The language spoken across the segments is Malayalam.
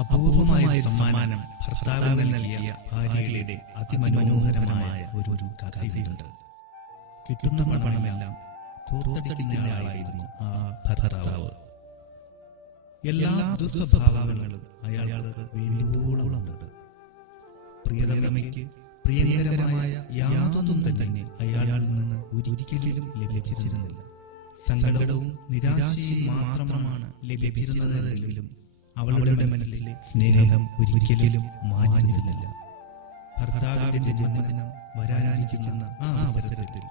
അപൂർവമായ സമ്മാനം ഭർത്താവിന് നൽകിയ ഭാര്യയുടെ അതിമനോഹരമായ ഒരു ഒരു കഥയുണ്ട്. കിട്ടുന്ന പണമെല്ലാം തോർത്തടിക്കുന്നയാളായിരുന്നു ആ ഭർത്താവ്. എല്ലാ ദുസ്വഭാവങ്ങളും അയാൾക്ക് വേണ്ടിയോളമുണ്ട് പ്രിയതമയ്ക്ക് പ്രിയകരമായ യാതൊന്നും തന്നെ അയാളിൽ നിന്ന് ഒരിക്കലും ലഭിച്ചിരുന്നില്ല. സങ്കടവും നിരാശയും മാത്രമാണ് ലഭിച്ചിരുന്നതെങ്കിലും അവളുടെ മനസ്സിലെ സ്നേഹം ഒരിക്കലും മാഞ്ഞിരുന്നില്ല. ഭർത്താവിന്റെ ജന്മദിനം വരാനിരിക്കുന്ന ആ അവസരത്തിൽ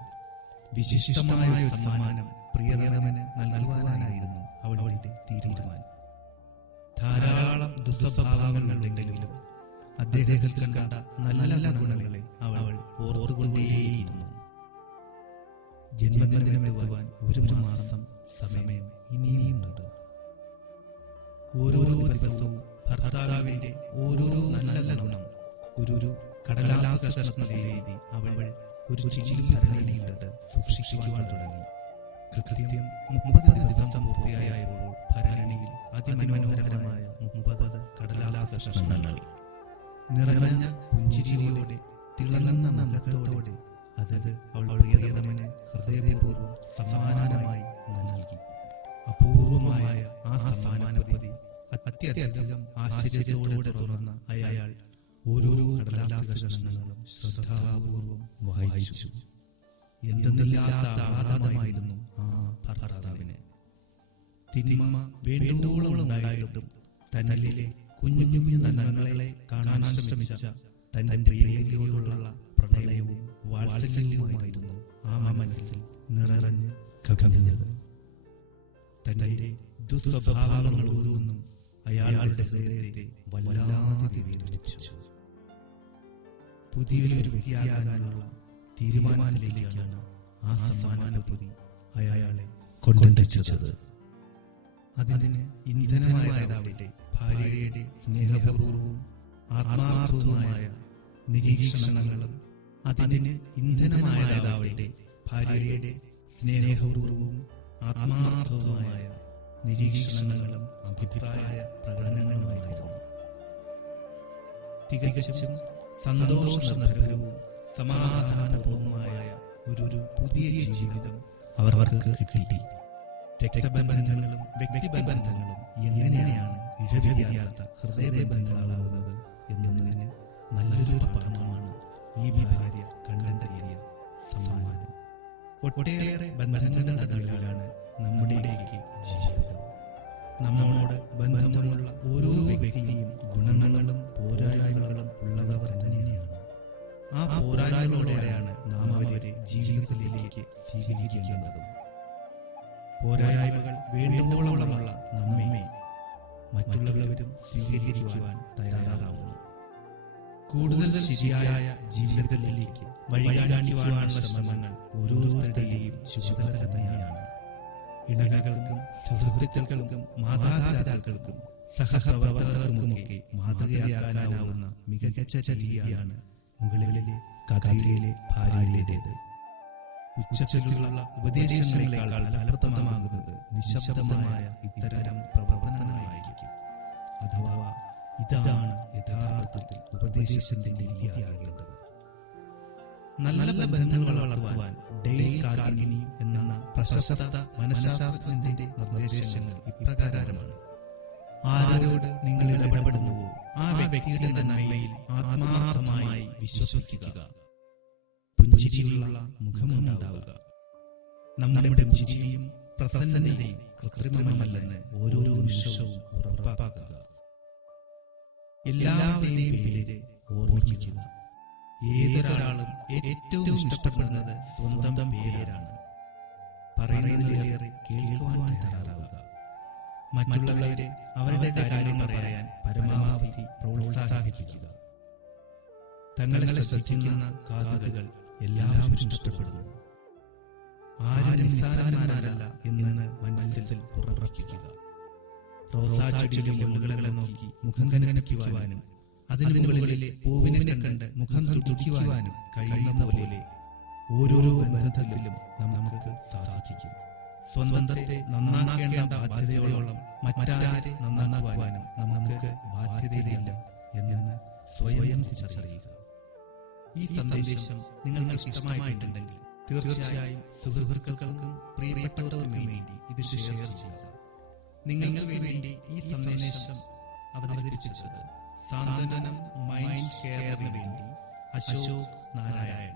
വിശിഷ്ടമായ സമ്മാനം പ്രിയതമന് നൽകുവാനായിരുന്നു അവളുടെ തീരുമാനം. ധാരാളം ദുസ്വഭാവങ്ങളുണ്ടെങ്കിലും അദ്ദേഹത്തിൽ കണ്ട നല്ല നല്ല ഗുണങ്ങളെ അവൾ ഓർത്തുകൊണ്ടേയിരുന്നു. ജന്മദിനമെത്തുവാൻ ഒരു ഒരു മാസം സമയം ഇനിയുമുണ്ട്. ഓരോ ദിവസവും ഭർത്താവിന്റെ ഓരോ നല്ല ഗുണം. ഒരു ഒരു കടലാസ കഷ്ണത്തിൽ എഴുതി അവൾ ഒരു ചില്ലുഭരണിയിലിട്ട് സൂക്ഷിക്കുവാൻ തുടങ്ങി. കൃത്യം മുപ്പത് ദിവസം പൂർത്തിയായപ്പോൾ ഭരണിയിൽ അതിമനോഹരമായ മുപ്പത് കടലാസകഷ്ണങ്ങൾ നിറഞ്ഞ പുഞ്ചിരിയോടെ തിളങ്ങുന്ന മുഖത്തോടെ അതത് അവൾ പ്രിയതമന് ഹൃദയപൂർവം സമാനമായി നൽകി. അപൂർവമായ ആ അത്യധികം ആശ്ചര്യത്തോടെ തുറന്ന അയാൾ ഓരോ കടലാസ ശ്രദ്ധാപൂർവം വായിച്ചു. എന്തെന്നില്ലാത്ത ആഹ്ലാദമായിരുന്നു ആ ഭർത്താവിന്. തിന്മ വേണ്ടോളം ഉണ്ടായിട്ടും തന്നിലെ കുഞ്ഞു കുഞ്ഞു നന്മകളെ കാണാൻ ശ്രമിച്ച തന്റെ പ്രിയയോടുള്ള പ്രണയവും വാത്സല്യവുമായിരുന്നു ആ മനസ്സിൽ നിറഞ്ഞ് കവിഞ്ഞത്. തന്റെ ദുസ്വഭാവങ്ങൾ ഓരോന്നും അയാളുടെ ഹൃദയത്തെ വല്ലാതെ വേദനിപ്പിച്ചു. പുതിയൊരു വ്യക്തിയാകാനുള്ള തീരുമാനത്തിലേക്കാണ് ആ സമ്മാനപതി അയാളെ കൊണ്ടെത്തിച്ചത്. അതിന് ഇന്ധനമായതാവട്ടെ ഭാര്യയുടെ സ്നേഹപൂർവവും ആത്മാർത്ഥവുമായ നിരീക്ഷണങ്ങളും അതിന് ഇന്ധനമായതാവട്ടെ ഭാര്യയുടെ സ്നേഹപൂർവവും ആത്മാർത്ഥവുമായ നിരീക്ഷണങ്ങളും അഭിപ്രായ പ്രകടനങ്ങളുമായിരുന്നു. തികച്ചും സന്തോഷനിർഭരവും സമാധാനപൂർവമായ ഒരു പുതിയ ജീവിതം അവർക്ക് കിട്ടി. രക്തബന്ധങ്ങളും വ്യക്തിബന്ധങ്ങളും എങ്ങനെയാണ് ഇഴപിരിയാത്ത ഹൃദയബന്ധങ്ങളാവുന്നത് എന്നതിന് നല്ലൊരു പഠനമാണ് ഈ ഭാര്യ കണ്ടെത്തിയ സമ്മാനം. ഒട്ടേറെ ബന്ധങ്ങളുടെ നടുവിലാണ് നമ്മുടെയൊക്കെ ജീവിതം. നമ്മോട് ബന്ധമുള്ള ഓരോ വ്യക്തിയും ഗുണങ്ങളും പോരായ്മകളും ഉള്ളവർ തന്നെയാണ്. ആ പോരായ്മകളോടെയാണ് നാം അവരെ ജീവിതത്തിലേക്ക് സ്വീകരിക്കേണ്ടതും. പോരായ്മകൾ വേണ്ടുവോളമുള്ള നമ്മെ മറ്റുള്ളവരും സ്വീകരിക്കുവാൻ തയ്യാറാവുന്നു കൂടുതൽ ശരിയായ ജീവിതത്തിലേക്ക് വഴികാണിക്കുവാനുള്ള ശ്രമങ്ങൾ ഓരോരുത്തരുടെയും ചുമതല തന്നെയാണ്. ഇണകൾക്കും സുഹൃത്തുക്കൾക്കും മാതാപിതാക്കൾക്കും സഹപ്രവർത്തകർക്കുമൊക്കെ മാതൃകയാകാനാവുന്ന മികച്ച രീതിയാണ് മുകളിലെ കഥയിലെ ഭാര്യയിലേത് ഉച്ചത്തിലുള്ള ഉപദേശങ്ങളെക്കാൾ ഫലപ്രദമാകുന്നത് നിശബ്ദമായ ഇത്തരം പ്രവർത്തനങ്ങളായിരിക്കും. അഥവാ ഇതാണ് യഥാർത്ഥത്തിൽ ഉപദേശത്തിന്റെ രീതിയാകേണ്ടത്. നല്ല ബന്ധങ്ങൾ വളർത്തുവാൻ ഡെയിൽ കാർഗിനി എന്ന പ്രശസ്ത മനഃശാസ്ത്രജ്ഞന്റെ നിർദ്ദേശങ്ങൾ ഇപ്രകാരമാണ്. ആരോട് നിങ്ങൾ ഇടപെടുന്നുവോ ആ വ്യക്തിയുടെ നന്മയിൽ ആത്മാർത്ഥമായി വിശ്വസിക്കുക. പുഞ്ചിരിയുള്ള മുഖമുണ്ടാവുക. നമ്മുടെ പുഞ്ചിരിയും പ്രസന്നതയും കൃത്രിമമല്ലെന്ന് ഓരോ നിമിഷവും ഉറപ്പാക്കുക. എല്ലാവരുടെയും പേര് ഓർമ്മിക്കുക. ഏതൊരാളും ഏറ്റവും ഇഷ്ടപ്പെടുന്നത് സ്വന്തം പേരാണ്. പറയുന്നതിലേറെ കേൾക്കുവാൻ തയ്യാറാവുക. മറ്റുള്ളവരെ അവരുടെ കാര്യങ്ങൾ പറയാൻ പരമാവധി പ്രോത്സാഹിപ്പിക്കുക. തങ്ങളെ ശ്രദ്ധിക്കുന്ന കാതുകൾ എല്ലാവരും ഇഷ്ടപ്പെടുന്നു. ആരും നിസ്സാരന്മാരല്ല എന്ന് മനസ്സിൽ ഉറപ്പിക്കുക. റോസാച്ചെടിയിലെ മുകളെ നോക്കി മുഖം കനനയ്ക്കുവാനും അതിന് മുകളിലെ പൂവിനെ കണ്ട് മുഖം തുടിക്കുവാനും കഴിയുന്ന പോലെ ഓരോരോ ബന്ധത്തിലും നമുക്ക് സാധിക്കും. സ്വന്തത്തെ നന്നാക്കേണ്ട ബാധ്യതയോളം മറ്റാരെ നന്നാക്കുവാനും നമുക്ക് ബാധ്യതയില്ല എന്ന് സ്വയം തിരിച്ചറിയുക. ഈ സന്ദേശം നിങ്ങൾക്ക് ഇഷ്ടമായിട്ടുണ്ടെങ്കിൽ തീർച്ചയായും സുഹൃത്തുക്കൾക്കും പ്രിയപ്പെട്ടവർക്കും വേണ്ടി ഇത് ഷെയർ ചെയ്യുക. നിങ്ങൾക്ക് വേണ്ടി ഈ സന്ദേശം അവതരിപ്പിച്ചത് സാന്ത്വനം മൈൻഡ് കെയറിന് വേണ്ടി അശോക് നാരായൺ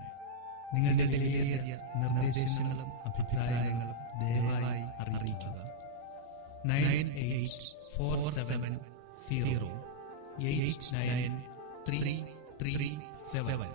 നിങ്ങളുടെ വിലയേറിയ നിർദ്ദേശങ്ങളും അഭിപ്രായങ്ങളും ദയവായി അറിയിക്കുക. Nine eight four seven zero eight nine three three seven.